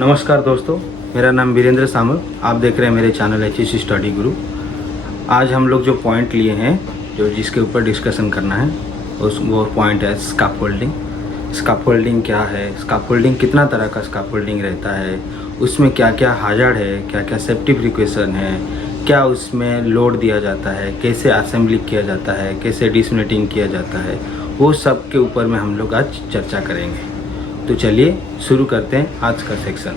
नमस्कार दोस्तों, मेरा नाम वीरेंद्र सामल। आप देख रहे हैं मेरे चैनल HEC स्टडी गुरु। आज हम लोग जो पॉइंट लिए हैं, जो जिसके ऊपर डिस्कशन करना है, वो पॉइंट है स्कैफोल्डिंग। स्कैफोल्डिंग क्या है, स्कैफोल्डिंग कितना तरह का स्कैफोल्डिंग रहता है, उसमें क्या क्या हाजर्ड है, क्या क्या सेफ्टी प्रिकॉशन है, क्या उसमें लोड दिया जाता है, कैसे असेंबली किया जाता है, कैसे डिसमेंटलिंग किया जाता है, वो सब के ऊपर में हम लोग आज चर्चा करेंगे। तो चलिए शुरू करते हैं आज का सेक्शन।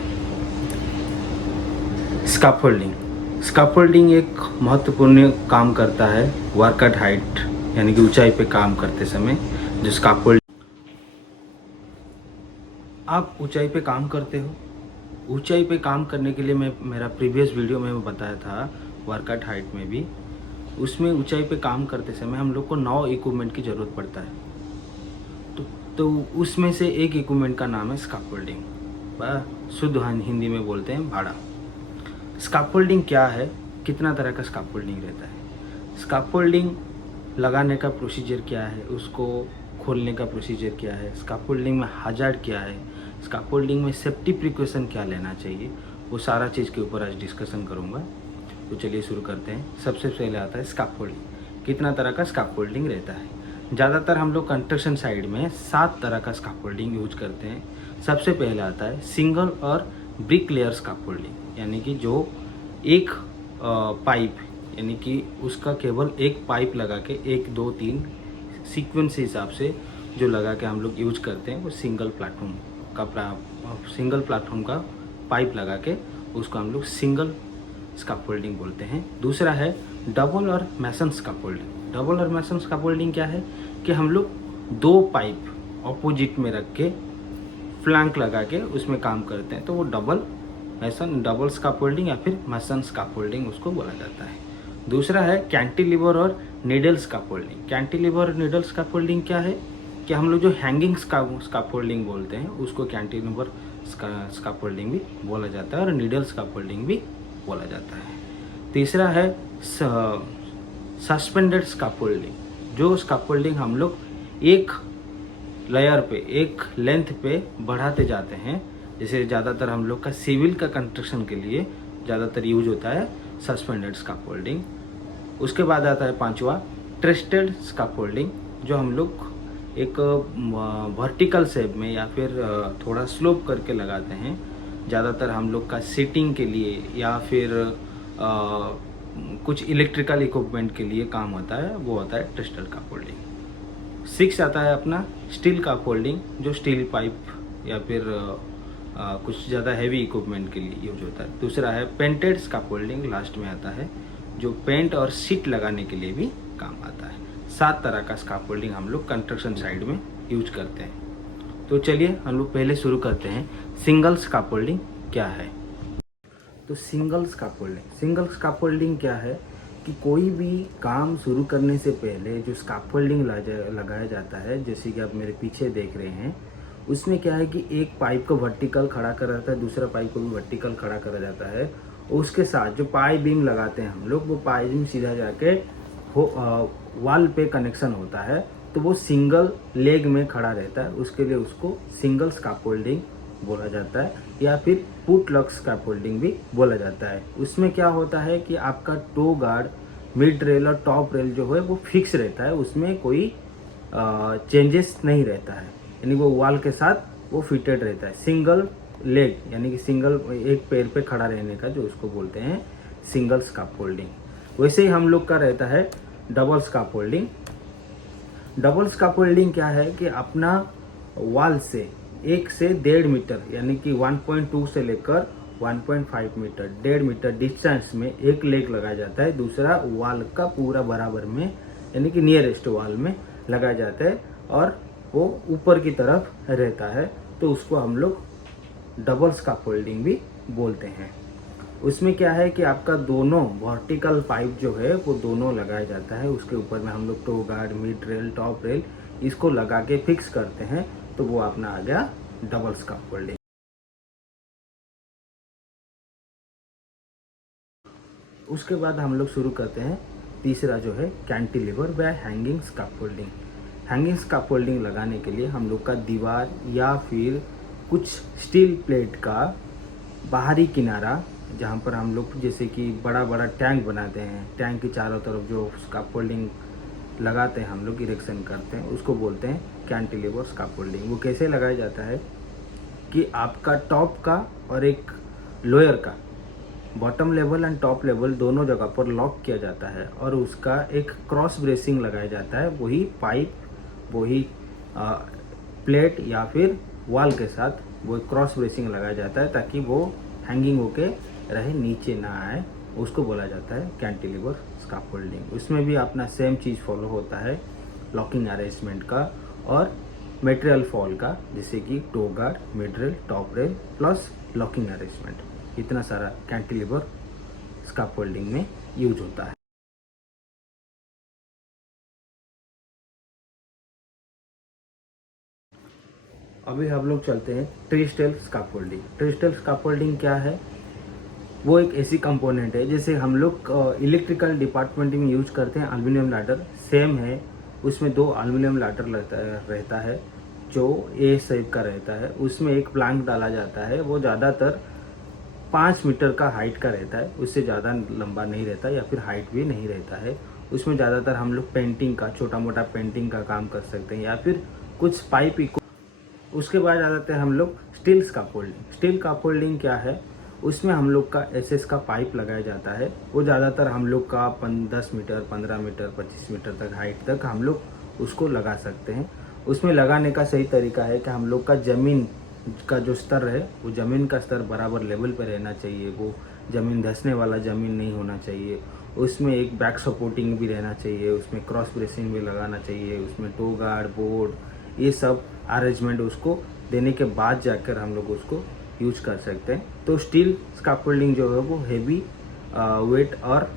स्कैफोल्डिंग एक महत्वपूर्ण काम करता है वर्क एट हाइट, यानी कि ऊंचाई पे काम करते समय। जो स्कैफोल्डिंग, आप ऊंचाई पे काम करते हो, ऊंचाई पे काम करने के लिए मैं मेरा प्रीवियस वीडियो में बताया था वर्क एट हाइट में भी, उसमें ऊंचाई पे काम करते समय हम लोग को 9 इक्विपमेंट की ज़रूरत पड़ता है। तो उसमें से एक इक्विपमेंट का नाम है स्कैफोल्डिंग, शुद्ध हिंदी में बोलते हैं भाड़ा। स्कैफोल्डिंग क्या है, कितना तरह का स्कैफोल्डिंग रहता है, स्कैफोल्डिंग लगाने का प्रोसीजर क्या है, उसको खोलने का प्रोसीजर क्या है, स्कैफोल्डिंग में हजार्ड क्या है, स्कैफोल्डिंग में सेफ्टी प्रिकॉशन क्या लेना चाहिए, वो सारा चीज़ के ऊपर आज डिस्कशन करूँगा। तो चलिए शुरू करते हैं। सबसे पहले आता है स्कैफोल्डिंग। कितना तरह का स्कैफोल्डिंग रहता है? ज़्यादातर हम लोग कंस्ट्रक्शन साइड में 7 तरह का स्कैफोल्डिंग यूज करते हैं। सबसे पहले आता है सिंगल और ब्रिक लेयर स्कैफोल्डिंग, यानी कि जो एक पाइप, यानी कि उसका केवल एक पाइप लगा के 1 2 3 सीक्वेंस के हिसाब से जो लगा के हम लोग यूज करते हैं, वो सिंगल प्लेटफॉर्म का पाइप लगा के उसको हम लोग सिंगल स्कैफोल्डिंग बोलते हैं। दूसरा है डबल और मैसन स्कैफोल्डिंग। डबल और मैसन स्कैफोल्डिंग क्या है कि हम लोग 2 पाइप ऑपोजिट में रख के फ्लैंक लगा के उसमें काम करते हैं, तो वो डबल स्कैफोल्डिंग या फिर मैसन स्कैफोल्डिंग उसको बोला जाता है। दूसरा है कैंटिलीवर और नीडल स्कैफोल्डिंग। कैंटिलीवर और नीडल स्कैफोल्डिंग क्या है कि हम लोग जो हैंगिंग स्कैफोल्डिंग बोलते हैं उसको कैंटिलीवर स्कैफोल्डिंग भी बोला जाता है और नीडल स्कैफोल्डिंग भी बोला जाता है। तीसरा है सस्पेंडेड स्कैफोल्डिंग। जो स्कैफोल्डिंग हम लोग एक लेयर पे, एक लेंथ पे बढ़ाते जाते हैं, जैसे ज़्यादातर हम लोग का सिविल का कंस्ट्रक्शन के लिए ज़्यादातर यूज होता है सस्पेंडेड स्कैफोल्डिंग। उसके बाद आता है 5वां ट्विस्टेड स्कैफोल्डिंग, जो हम लोग एक वर्टिकल शेप में या फिर थोड़ा स्लोप करके लगाते हैं। ज़्यादातर हम लोग का सीटिंग के लिए या फिर कुछ इलेक्ट्रिकल इक्विपमेंट के लिए काम होता है, वो होता है ट्विस्टेड स्कैफोल्डिंग। 6 आता है अपना स्टील का फोल्डिंग, जो स्टील पाइप या फिर कुछ ज़्यादा हैवी इक्विपमेंट के लिए यूज होता है। दूसरा है पेंटेड स्कैफोल्डिंग, लास्ट में आता है, जो पेंट और सीट लगाने के लिए भी काम आता है। 7 तरह का स्कैफोल्डिंग हम लोग कंस्ट्रक्शन साइड में यूज करते हैं। तो चलिए हम लोग पहले शुरू करते हैं सिंगल स्कैफोल्डिंग क्या है। तो सिंगल स्कैफोल्डिंग क्या है कि कोई भी काम शुरू करने से पहले जो स्कैफोल्डिंग लगाया जाता है, जैसे कि आप मेरे पीछे देख रहे हैं, उसमें क्या है कि एक पाइप को वर्टिकल खड़ा करा जाता है, दूसरा पाइप को भी वर्टिकल खड़ा करा जाता है, और उसके साथ जो पाई बीम लगाते हैं हम लोग, वो पाई बीम सीधा जाके वॉल पे कनेक्शन होता है, तो वो सिंगल लेग में खड़ा रहता है। उसके लिए उसको सिंगल स्कैफोल्डिंग बोला जाता है या फिर पुट लॉक स्कैफोल्डिंग भी बोला जाता है। उसमें क्या होता है कि आपका टो गार्ड, मिड रेल और टॉप रेल जो है वो फिक्स रहता है, उसमें कोई चेंजेस नहीं रहता है, यानी वो वॉल के साथ वो फिटेड रहता है। सिंगल लेग, यानी कि सिंगल एक पैर पे खड़ा रहने का, जो उसको बोलते हैं सिंगल स्कैफोल्डिंग। वैसे ही हम लोग का रहता है डबल स्कैफोल्डिंग। डबल स्कैफोल्डिंग क्या है कि अपना वॉल से 1 से 1.5 मीटर, यानी कि 1.2 से लेकर 1.5 मीटर, 1.5 मीटर डिस्टेंस में एक लेग लगाया जाता है, दूसरा वॉल का पूरा बराबर में, यानी कि नियरेस्ट वॉल में लगाया जाता है, और वो ऊपर की तरफ रहता है, तो उसको हम लोग डबल स्कैफोल्डिंग भी बोलते हैं। उसमें क्या है कि आपका दोनों वर्टिकल पाइप जो है वो दोनों लगाया जाता है, उसके ऊपर में हम लोग toe guard, mid rail, top rail इसको लगा के फिक्स करते हैं, तो वो अपना आ गया डबल स्कैफोल्डिंग। उसके बाद हम लोग शुरू करते हैं तीसरा, जो है कैंटिलीवर व हैंगिंग स्कैफोल्डिंग। हैंगिंग स्कैफोल्डिंग लगाने के लिए हम लोग का दीवार या फिर कुछ स्टील प्लेट का बाहरी किनारा जहाँ पर हम लोग जैसे कि बड़ा बड़ा टैंक बनाते हैं, टैंक के चारों तरफ जो स्काफोल्डिंग लगाते हैं हम लोग, इरेक्शन करते हैं, उसको बोलते हैं कैंटिलीवर स्काफोल्डिंग। वो कैसे लगाया जाता है कि आपका टॉप का और एक लोअर का, bottom level and top level दोनों जगह पर लॉक किया जाता है और उसका एक क्रॉस ब्रेसिंग लगाया जाता है, वही पाइप, वही प्लेट या फिर वॉल के साथ वो क्रॉस ब्रेसिंग लगाया जाता है ताकि वो हैंगिंग होके रहे, नीचे ना आए। उसको बोला जाता है कैंटिलीवर स्काफोल्डिंग। उसमें भी अपना सेम चीज़ फॉलो होता है, लॉकिंग अरेंजमेंट का और मटेरियल फॉल का, जैसे कि toe guard, mid rail, top rail plus locking arrangement. इतना सारा कैंटिलीवर स्काफोल्डिंग में यूज होता है। अभी हम लोग चलते हैं trestle scaffolding. Trestle scaffolding क्या है? वो एक ऐसी कंपोनेंट है जैसे हम लोग इलेक्ट्रिकल डिपार्टमेंट में यूज करते हैं एल्युमिनियम लैडर, सेम है। उसमें 2 एल्युमिनियम लैडर रहता है जो ए शेप का रहता है। उसमें एक प्लैंक डाला जाता है, वो ज़्यादातर 5 मीटर का हाइट का रहता है, उससे ज़्यादा लंबा नहीं रहता या फिर हाइट भी नहीं रहता है। उसमें ज़्यादातर हम लोग पेंटिंग का, छोटा मोटा पेंटिंग का काम कर सकते हैं या फिर कुछ पाइप। उसके बाद आ जाते हैं हम लोग स्टील स्काफोल्डिंग। स्टील स्काफोल्डिंग क्या है? उसमें हम लोग का एसएस का पाइप लगाया जाता है। वो ज़्यादातर हम लोग का 10 मीटर, 15 मीटर, 25 मीटर तक हाइट तक हम लोग उसको लगा सकते हैं। उसमें लगाने का सही तरीका है कि हम लोग का ज़मीन का जो स्तर है, वो ज़मीन का स्तर बराबर लेवल पर रहना चाहिए। वो ज़मीन धंसने वाला ज़मीन नहीं होना चाहिए। उसमें एक बैक सपोर्टिंग भी रहना चाहिए, उसमें क्रॉस ब्रेसिंग भी लगाना चाहिए, उसमें टो गार्ड, बोर्ड, ये सब अरेंजमेंट उसको देने के बाद जाकर हम लोग उसको यूज कर सकते हैं। तो स्टील स्काफोल्डिंग जो है वो हेवी वेट और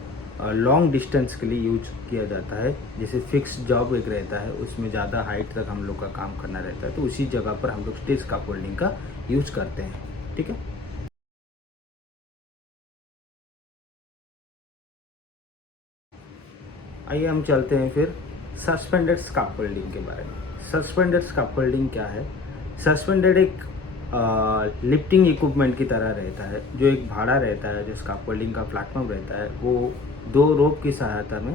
लॉन्ग डिस्टेंस के लिए यूज किया जाता है। जैसे फिक्स जॉब एक रहता है, उसमें ज़्यादा हाइट तक हम लोग का काम करना रहता है, तो उसी जगह पर हम लोग स्टील स्काफोल्डिंग का यूज करते हैं। ठीक है। आइए हम चलते हैं फिर सस्पेंडेड स्काफोल्डिंग के बारे में। सस्पेंडेड स्काफोल्डिंग क्या है? सस्पेंडेड एक लिफ्टिंग इक्विपमेंट की तरह रहता है, जो एक भाड़ा रहता है, जो स्काफोल्डिंग का प्लेटफॉर्म रहता है, वो 2 रोप की सहायता में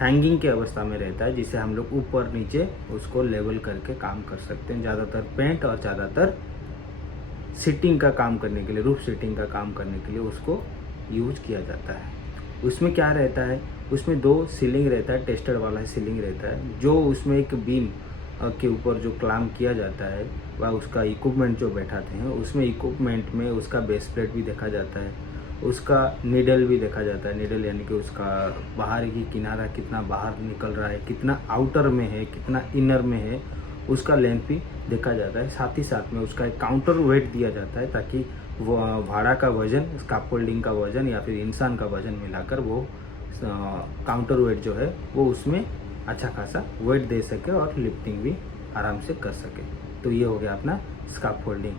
हैंगिंग की अवस्था में रहता है, जिसे हम लोग ऊपर नीचे उसको लेवल करके काम कर सकते हैं। ज़्यादातर पेंट और ज़्यादातर सिटिंग का काम करने के लिए, रूफ सिटिंग का काम करने के लिए उसको यूज किया जाता है। उसमें क्या रहता है? उसमें 2 सीलिंग रहता है, टेस्टेड वाला सीलिंग रहता है, जो उसमें एक बीम के ऊपर जो क्लैम्प किया जाता है, वह उसका इक्विपमेंट जो बैठाते हैं, उसमें इक्विपमेंट में उसका बेस प्लेट भी देखा जाता है, उसका नीडल भी देखा जाता है। नीडल यानी कि उसका बाहर की किनारा कितना बाहर निकल रहा है, कितना आउटर में है, कितना इनर में है, उसका लेंथ भी देखा जाता है। साथ ही साथ में उसका एक काउंटर वेट दिया जाता है ताकि वो भाड़ा का वजन, स्काफोल्डिंग का वजन या फिर इंसान का वजन मिलाकर वो काउंटर वेट जो है वो उसमें अच्छा खासा वेट दे सके और लिफ्टिंग भी आराम से कर सके। तो ये हो गया अपना स्काफोल्डिंग।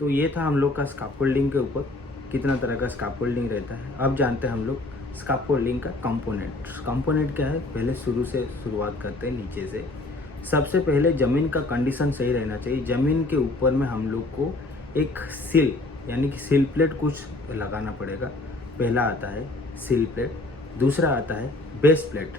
तो ये था हम लोग का स्काफोल्डिंग के ऊपर, कितना तरह का स्काफोल्डिंग रहता है। अब जानते हैं हम लोग स्काफोल्डिंग का कंपोनेंट। कंपोनेंट क्या है? पहले शुरू से शुरुआत करते हैं नीचे से। सबसे पहले ज़मीन का कंडीशन सही रहना चाहिए। ज़मीन के ऊपर में हम लोग को एक सिल यानी कि सिल प्लेट कुछ लगाना पड़ेगा। पहला आता है सिल प्लेट, दूसरा आता है बेस प्लेट,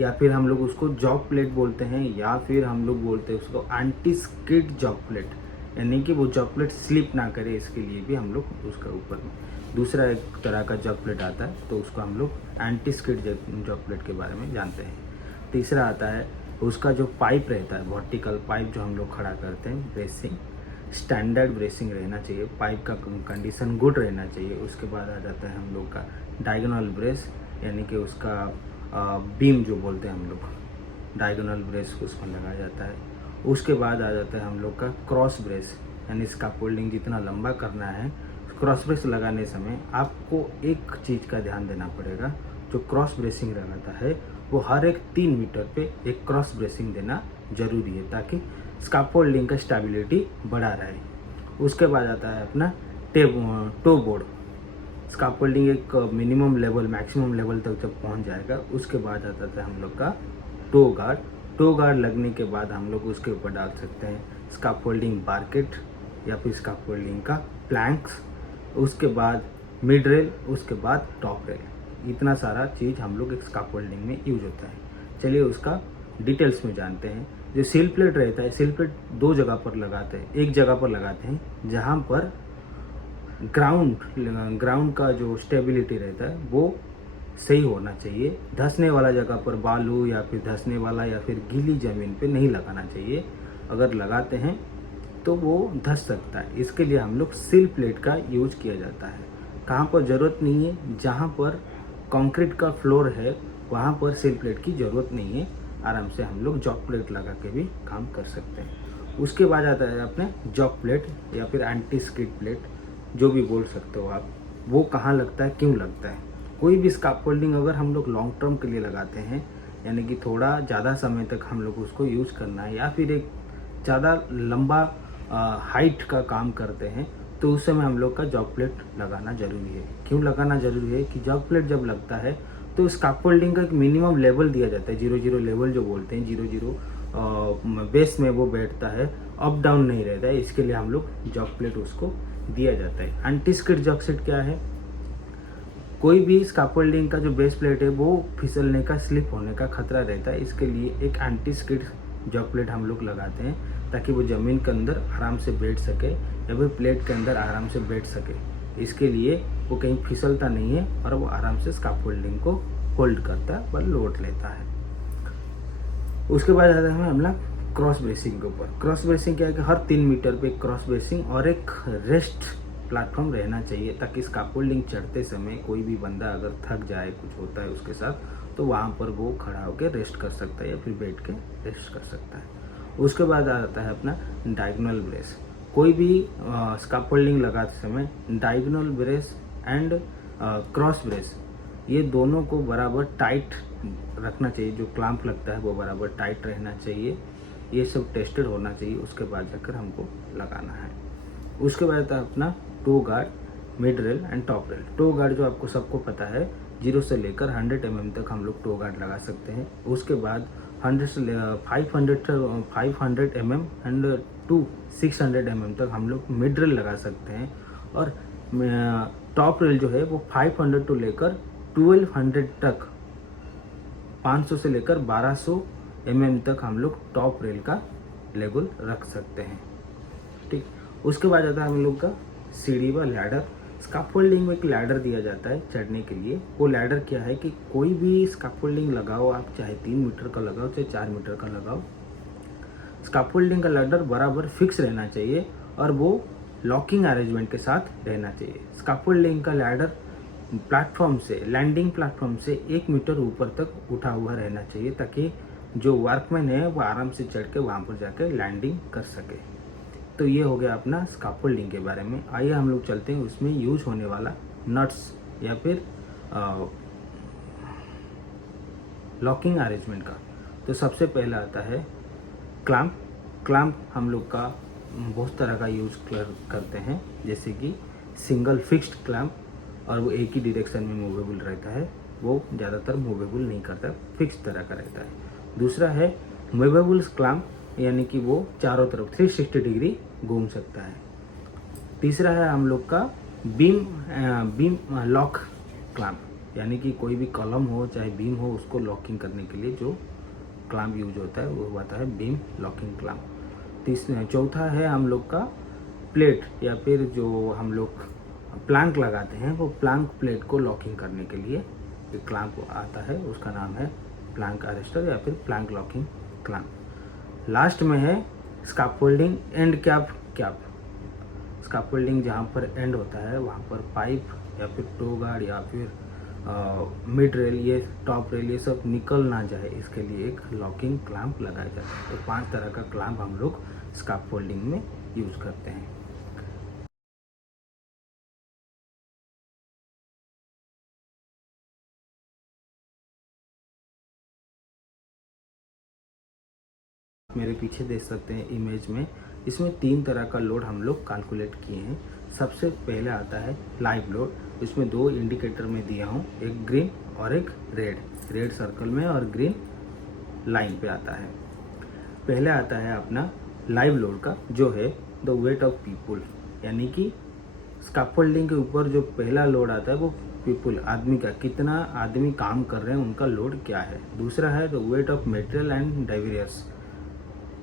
या फिर हम लोग उसको जॉब प्लेट बोलते हैं, या फिर हम लोग बोलते हैं उसको एंटी स्किड जॉब प्लेट, यानी कि वो जॉब प्लेट स्लिप ना करे, इसके लिए भी हम लोग उसका ऊपर में दूसरा एक तरह का जॉब प्लेट आता है, तो उसको हम लोग एंटी स्किड जॉब प्लेट के बारे में जानते हैं। तीसरा आता है उसका जो पाइप रहता है, वर्टिकल पाइप जो हम लोग खड़ा करते हैं, ब्रेसिंग, स्टैंडर्ड ब्रेसिंग रहना चाहिए, पाइप का कंडीशन गुड रहना चाहिए। उसके बाद आ जाता है हम लोग का डायगोनल ब्रेस, यानी कि उसका बीम जो बोलते हैं हम लोग, डायगोनल ब्रेस उसमें लगाया जाता है। उसके बाद आ जाता है हम लोग का क्रॉस ब्रेस, यानी स्काफोल्डिंग जितना लंबा करना है, क्रॉस ब्रेस लगाने समय आपको एक चीज़ का ध्यान देना पड़ेगा। जो क्रॉस ब्रेसिंग रहता है वो हर एक 3 मीटर पे एक क्रॉस ब्रेसिंग देना जरूरी है, ताकि स्काफोल्डिंग का स्टेबिलिटी बढ़ा रहे। उसके बाद आता है अपना टो बोर्ड। स्काफोल्डिंग एक मिनिमम लेवल मैक्सिमम लेवल तक जब पहुंच जाएगा उसके बाद आता था हम लोग का टो गार्ड। टो गार्ड लगने के बाद हम लोग उसके ऊपर डाल सकते हैं स्काफोल्डिंग बारकेट या फिर स्काफोल्डिंग का प्लैंक्स, उसके बाद मिड रेल, उसके बाद टॉप रेल। इतना सारा चीज़ हम लोग एक स्काफोल्डिंग में यूज होता है। चलिए उसका डिटेल्स में जानते हैं। जो सील प्लेट रहता है, सील प्लेट दो जगह पर लगाते हैं। एक जगह पर लगाते हैं जहाँ पर ग्राउंड का जो स्टेबिलिटी रहता है वो सही होना चाहिए। धंसने वाला जगह पर बालू या फिर धंसने वाला या फिर गीली ज़मीन पे नहीं लगाना चाहिए। अगर लगाते हैं तो वो धंस सकता है। इसके लिए हम लोग सील प्लेट का यूज किया जाता है। कहाँ पर ज़रूरत नहीं है, जहाँ पर कंक्रीट का फ्लोर है वहाँ पर सील प्लेट की ज़रूरत नहीं है। आराम से हम लोग जॉक प्लेट लगा के भी काम कर सकते हैं। उसके बाद आता है अपने जॉक प्लेट या फिर एंटी स्किड प्लेट, जो भी बोल सकते हो आप। वो कहाँ लगता है, क्यों लगता है? कोई भी स्काफोल्डिंग अगर हम लोग लॉन्ग टर्म के लिए लगाते हैं, यानी कि थोड़ा ज़्यादा समय तक हम लोग उसको यूज़ करना है या फिर एक ज़्यादा लंबा हाइट का काम करते हैं, तो उस समय हम लोग का जॉक प्लेट लगाना ज़रूरी है। क्यों लगाना ज़रूरी है कि जॉक प्लेट जब लगता है तो स्काफोल्डिंग का एक मिनिमम लेवल दिया जाता है, 0-0 लेवल जो बोलते हैं, 0-0 बेस में वो बैठता है, अप डाउन नहीं रहता है। इसके लिए हम लोग जॉक प्लेट उसको दिया जाता है। एंटी स्किड जॉक सेट क्या है? कोई भी स्काफोल्डिंग का जो बेस प्लेट है वो फिसलने का, स्लिप होने का खतरा रहता है। इसके लिए एक एंटी स्किड जॉक प्लेट हम लोग लगाते हैं ताकि वो ज़मीन के अंदर आराम से बैठ सके या फिर प्लेट के अंदर आराम से बैठ सके। इसके लिए वो कहीं फिसलता नहीं है और वो आराम से स्काफोल्डिंग को होल्ड करता है, पर लोड लेता है। उसके बाद आता है हमला क्रॉस ब्रेसिंग के ऊपर। क्रॉस ब्रेसिंग क्या है कि हर 3 मीटर पे क्रॉस ब्रेसिंग और एक रेस्ट प्लेटफॉर्म रहना चाहिए, ताकि स्काफोल्डिंग चढ़ते समय कोई भी बंदा अगर थक जाए, कुछ होता है उसके साथ, तो वहाँ पर वो खड़ा होकर रेस्ट कर सकता है या फिर बैठ के रेस्ट कर सकता है। उसके बाद आता है अपना डायगोनल ब्रेस। कोई भी स्काफोल्डिंग लगाते समय diagonal brace and cross brace, ये दोनों को बराबर टाइट रखना चाहिए। जो क्लैंप लगता है वो बराबर टाइट रहना चाहिए। ये सब टेस्टेड होना चाहिए, उसके बाद जाकर हमको लगाना है। उसके बाद आता है अपना toe guard, mid rail and top rail. Toe guard जो आपको सबको पता है, 0 से लेकर 100 mm तक हम लोग टो गार्ड लगा सकते हैं। उसके बाद 100 से 500 mm एंड टू 600 mm तक हम लोग मिड रेल लगा सकते हैं। और टॉप रेल जो है वो 500 टू लेकर 1200 तक, 500 से लेकर 1200 mm तक हम लोग टॉप रेल का लेवल रख सकते हैं। ठीक, उसके बाद आता है हम लोग का सीढ़ी व लैडर। स्काफोल्डिंग में एक लैडर दिया जाता है चढ़ने के लिए। वो लैडर क्या है कि कोई भी स्काफोल्डिंग लगाओ आप, चाहे 3 मीटर का लगाओ चाहे 4 मीटर का लगाओ, स्काफोल्डिंग का लैडर बराबर फिक्स रहना चाहिए और वो लॉकिंग अरेंजमेंट के साथ रहना चाहिए। स्काफोल्डिंग का लैडर प्लेटफॉर्म से, लैंडिंग प्लेटफॉर्म से 1 मीटर ऊपर तक उठा हुआ रहना चाहिए, ताकि जो वर्कमैन है वो आराम से चढ़ के वहाँ पर जाकर लैंडिंग कर सके। तो ये हो गया अपना स्काफोल्डिंग के बारे में। आइए हम लोग चलते हैं उसमें यूज होने वाला नट्स या फिर लॉकिंग अरेंजमेंट का। तो सबसे पहला आता है क्लैंप। क्लैंप हम लोग का बहुत तरह का यूज करते हैं, जैसे कि सिंगल फिक्स्ड क्लैंप, और वो एक ही डायरेक्शन में मूवेबल रहता है। वो ज़्यादातर मूवेबल नहीं करता, फिक्स तरह का रहता है। दूसरा है मूवेबल क्लैंप, यानी कि वो चारों तरफ 360 डिग्री घूम सकता है। तीसरा है हम लोग का बीम लॉक क्लैंप, यानी कि कोई भी कॉलम हो चाहे बीम हो, उसको लॉकिंग करने के लिए जो क्लैंप यूज होता है वो होता है बीम लॉकिंग क्लैंप। चौथा है हम लोग का प्लेट, या फिर जो हम लोग प्लैंक लगाते हैं, वो प्लैंक प्लेट को लॉकिंग करने के लिए एक क्लैंप आता है, उसका नाम है प्लैंक अरेस्टर या फिर प्लैंक लॉकिंग क्लैंप। लास्ट में है स्काफोल्डिंग एंड कैप। स्काफोल्डिंग जहाँ पर एंड होता है वहाँ पर पाइप या फिर टो गार्ड या फिर मिड रेल, ये टॉप रेल, ये सब निकल ना जाए, इसके लिए एक लॉकिंग क्लैंप लगाया जाता है। तो 5 तरह का क्लैंप हम लोग स्काफोल्डिंग में यूज करते हैं। मेरे पीछे देख सकते हैं इमेज में, इसमें 3 तरह का लोड हम लोग कैलकुलेट किए हैं। सबसे पहले आता है लाइव लोड। इसमें 2 इंडिकेटर में दिया हूँ, एक ग्रीन और एक रेड सर्कल में और ग्रीन लाइन पे आता है। पहले आता है अपना लाइव लोड का, जो है द वेट ऑफ पीपुल, यानी कि स्कैफोल्डिंग के ऊपर जो पहला लोड आता है वो पीपुल, आदमी का, कितना आदमी काम कर रहे हैं उनका लोड क्या है। दूसरा है the weight of material and डाइवेरियस,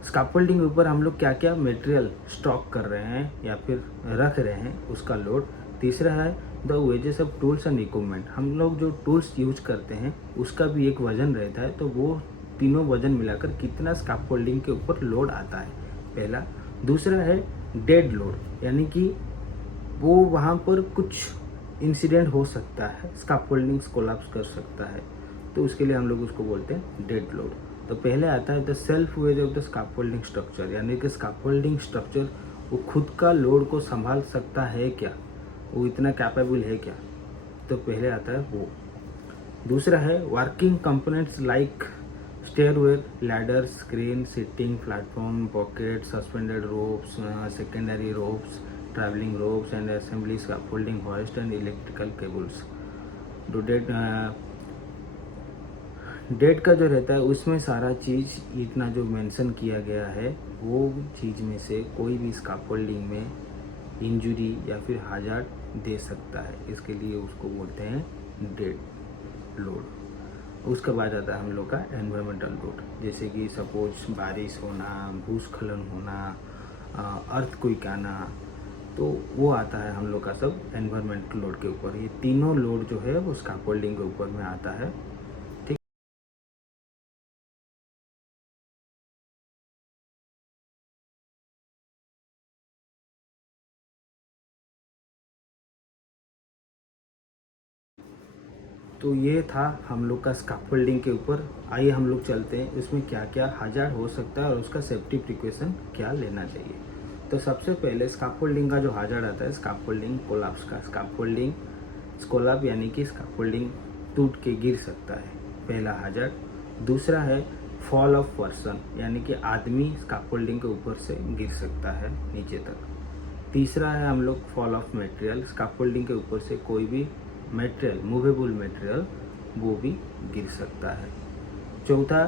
स्कैफोल्डिंग के ऊपर हम लोग क्या क्या मटेरियल स्टॉक कर रहे हैं या फिर रख रहे हैं उसका लोड। तीसरा है the wages of tools and equipment, हम लोग जो टूल्स यूज करते हैं उसका भी एक वजन रहता है, तो वो तीनों वजन मिलाकर कितना स्कैफोल्डिंग के ऊपर लोड आता है, पहला। दूसरा है डेड लोड, यानी कि वो वहाँ पर कुछ इंसिडेंट हो सकता है, स्कैफोल्डिंग्स कोलैप्स कर सकता है, तो उसके लिए हम लोग उसको बोलते हैं डेड लोड। तो पहले आता है the self ways of the scaffolding structure, यानी कि स्कैफोल्डिंग स्ट्रक्चर वो खुद का लोड को संभाल सकता है क्या, वो इतना कैपेबल है क्या, तो पहले आता है वो। दूसरा है working components like stairway, ladders, crane, seating platform, pocket, suspended ropes, secondary ropes, travelling ropes and assembly, scaffolding hoist and electrical cables. तो डेट का जो रहता है उसमें सारा चीज़ इतना जो मेंशन किया गया है वो चीज़ में से कोई भी स्कैफोल्डिंग में इंजरी या फिर हाजार्ड दे सकता है, इसके लिए उसको बोलते हैं डेड लोड। उसके बाद आता है हम लोग का एनवायरमेंटल लोड, जैसे कि सपोज बारिश होना, भूस्खलन होना, अर्थक्वेक आना, तो वो आता है हम लोग का सब एनवायरमेंटल लोड के ऊपर। ये तीनों लोड जो है वो स्कैफोल्डिंग के ऊपर में आता है। तो ये था हम लोग का स्कैफोल्डिंग के ऊपर। आइए हम लोग चलते हैं उसमें क्या क्या हाजार्ड हो सकता है और उसका सेफ्टी प्रिकॉशन क्या लेना चाहिए। तो सबसे पहले स्कैफोल्डिंग का जो हाजार्ड आता है, स्कैफोल्डिंग कोलैप्स का, स्कैफोल्डिंग कोलैप्स यानी कि स्कैफोल्डिंग टूट के गिर सकता है, पहला हाजार्ड। दूसरा है फॉल ऑफ पर्सन, यानी कि आदमी स्कैफोल्डिंग के ऊपर से गिर सकता है नीचे तक। तीसरा है हम लोग फॉल ऑफ मटेरियल, स्कैफोल्डिंग के ऊपर से कोई भी मटेरियल, मूवेबल मटेरियल, वो भी गिर सकता है। चौथा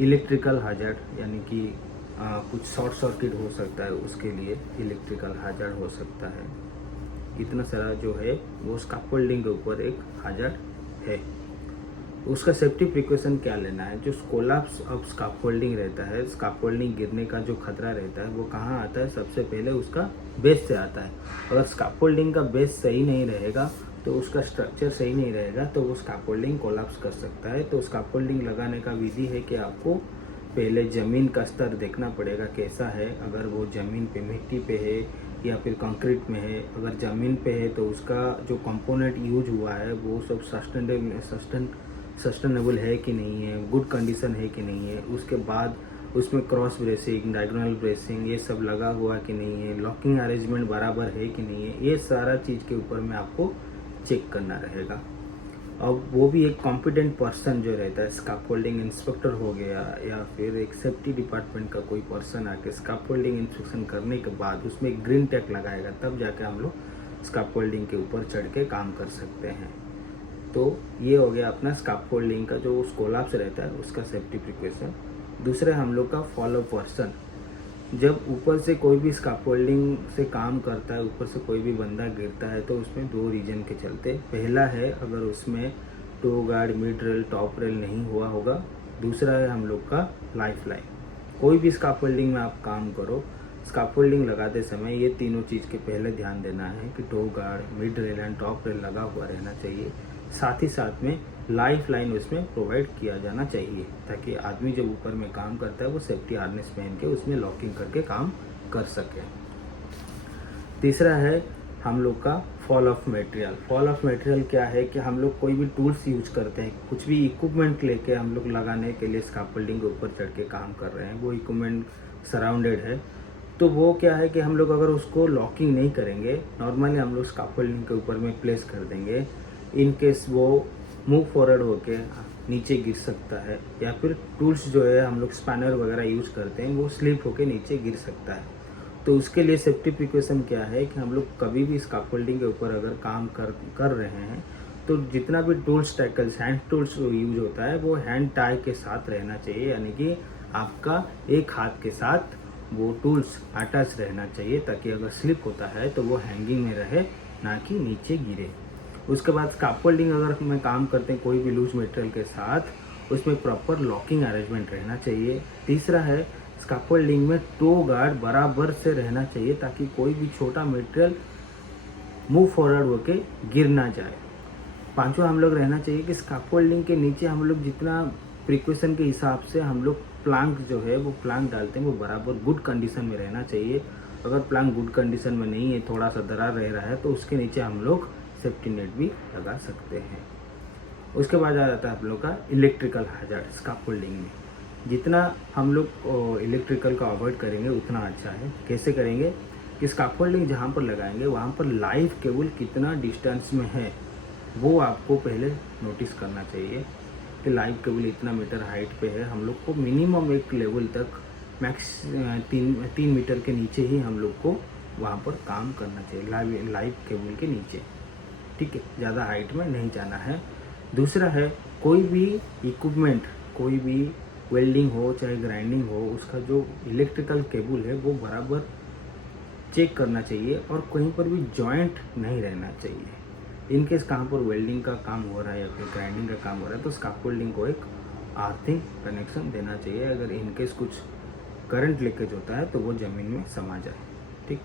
इलेक्ट्रिकल हाजार्ड, यानी कि कुछ शॉर्ट सर्किट हो सकता है, उसके लिए इलेक्ट्रिकल हाजार्ड हो सकता है। इतना सारा जो है वो स्कैफोल्डिंग के ऊपर एक हाजार्ड है। उसका सेफ्टी प्रिकॉशन क्या लेना है। जो कोलैप्स ऑफ स्कैफोल्डिंग रहता है, स्कैफोल्डिंग गिरने का जो खतरा रहता है वो कहाँ आता है, सबसे पहले उसका बेस से आता है। अगर स्कैफोल्डिंग का बेस सही नहीं रहेगा तो उसका स्ट्रक्चर सही नहीं रहेगा तो वो स्कैफोल्डिंग कोलैप्स कर सकता है। तो स्कैफोल्डिंग लगाने का विधि है कि आपको पहले ज़मीन का स्तर देखना पड़ेगा कैसा है, अगर वो ज़मीन पे मिट्टी पे है या फिर कंक्रीट में है। अगर ज़मीन पे है तो उसका जो कंपोनेंट यूज हुआ है वो सब सस्टेनेबल है कि नहीं है, गुड कंडीशन है कि नहीं है। उसके बाद उसमें क्रॉस ब्रेसिंग, डायगोनल ब्रेसिंग ये सब लगा हुआ कि नहीं है, लॉकिंग अरेंजमेंट बराबर है कि नहीं है, ये सारा चीज़ के ऊपर में आपको चेक करना रहेगा। अब वो भी एक कॉम्पिटेंट पर्सन जो रहता है, स्कैफोल्डिंग इंस्पेक्टर हो गया या फिर एक सेफ्टी डिपार्टमेंट का कोई पर्सन आके स्कैफोल्डिंग इंस्पेक्शन करने के बाद उसमें एक ग्रीन टैग लगाएगा, तब जाके हम लोग स्कैफोल्डिंग के ऊपर चढ़ के काम कर सकते हैं। तो ये हो गया अपना स्कैफोल्डिंग का जो कोलैप्स रहता है उसका सेफ्टी प्रिकॉशन। दूसरा हम लोग का फॉलो पर्सन, जब ऊपर से कोई भी स्कैफोल्डिंग से काम करता है, ऊपर से कोई भी बंदा गिरता है तो उसमें 2 रीजन के चलते, पहला है अगर उसमें toe guard, mid rail, top rail नहीं हुआ होगा। दूसरा है हम लोग का लाइफ लाइन। कोई भी स्कैफोल्डिंग में आप काम करो, स्कैफोल्डिंग लगाते समय ये तीनों चीज़ के पहले ध्यान देना है कि toe guard, mid rail and top rail लगा हुआ रहना चाहिए। साथ ही साथ में लाइफ लाइन उसमें प्रोवाइड किया जाना चाहिए ताकि आदमी जब ऊपर में काम करता है वो सेफ्टी हार्नेस पहन के उसमें लॉकिंग करके काम कर सके। तीसरा है हम लोग का fall of material. Fall of material क्या है कि हम लोग कोई भी टूल्स यूज करते हैं, कुछ भी इक्विपमेंट लेके हम लोग लगाने के लिए स्कैफोल्डिंग के ऊपर चढ़ के काम कर रहे हैं, वो इक्विपमेंट सराउंडेड है, तो वो क्या है कि हम लोग अगर उसको लॉकिंग नहीं करेंगे, नॉर्मली हम लोग स्कैफोल्डिंग के ऊपर में प्लेस कर देंगे, इन केस वो मूव फॉरवर्ड होके नीचे गिर सकता है, या फिर टूल्स जो है हम लोग स्पैनर वगैरह यूज करते हैं वो स्लिप होके नीचे गिर सकता है। तो उसके लिए सेफ्टी प्रिकॉशन क्या है कि हम लोग कभी भी स्कैफोल्डिंग के ऊपर अगर काम कर रहे हैं तो जितना भी tools tackles hand tools use होता है वो हैंड टाई के साथ रहना चाहिए, यानी कि आपका एक हाथ के साथ वो टूल्स अटैच रहना चाहिए, ताकि अगर स्लिप होता है तो वो हैंगिंग में रहे, ना कि नीचे गिरे। उसके बाद स्कैफोल्डिंग अगर मैं काम करते हैं कोई भी लूज मटेरियल के साथ, उसमें प्रॉपर लॉकिंग अरेंजमेंट रहना चाहिए। तीसरा है स्कैफोल्डिंग में टो गार्ड बराबर से रहना चाहिए, ताकि कोई भी छोटा मटेरियल मूव फॉरवर्ड होके गिर ना जाए। पांचवा हम लोग रहना चाहिए कि स्कैफोल्डिंग के नीचे हम लोग जितना प्रिकॉशन के हिसाब से हम लोग प्लांक जो है वो प्लांक डालते हैं वो बराबर गुड कंडीशन में रहना चाहिए। अगर प्लांक गुड कंडीशन में नहीं है, थोड़ा सा दरार रह रहा है, तो उसके नीचे हम लोग सेफ्टी नेट भी लगा सकते हैं। उसके बाद आ जाता है आप लोग का इलेक्ट्रिकल हैजर्ड। स्कैफोल्डिंग में जितना हम लोग इलेक्ट्रिकल का अवॉइड करेंगे उतना अच्छा है। कैसे करेंगे कि स्कैफोल्डिंग जहाँ पर लगाएंगे वहाँ पर लाइव केबल कितना डिस्टेंस में है वो आपको पहले नोटिस करना चाहिए कि लाइव केबल इतना मीटर हाइट पे है। हम लोग को मिनिमम एक लेवल तक मैक्स 3 मीटर के नीचे ही हम लोग को वहाँ पर काम करना चाहिए, लाइव केबल के नीचे, ठीक है, ज़्यादा हाइट में नहीं जाना है। दूसरा है कोई भी इक्विपमेंट, कोई भी वेल्डिंग हो चाहे ग्राइंडिंग हो, उसका जो इलेक्ट्रिकल केबल है वो बराबर चेक करना चाहिए और कहीं पर भी जॉइंट नहीं रहना चाहिए। इनकेस कहाँ पर वेल्डिंग का काम हो रहा है या फिर ग्राइंडिंग का काम हो रहा है तो स्कैफोल्डिंग को एक अर्थिंग कनेक्शन देना चाहिए, अगर इनकेस कुछ करंट लीकेज होता है तो वो ज़मीन में समा जाए, ठीक।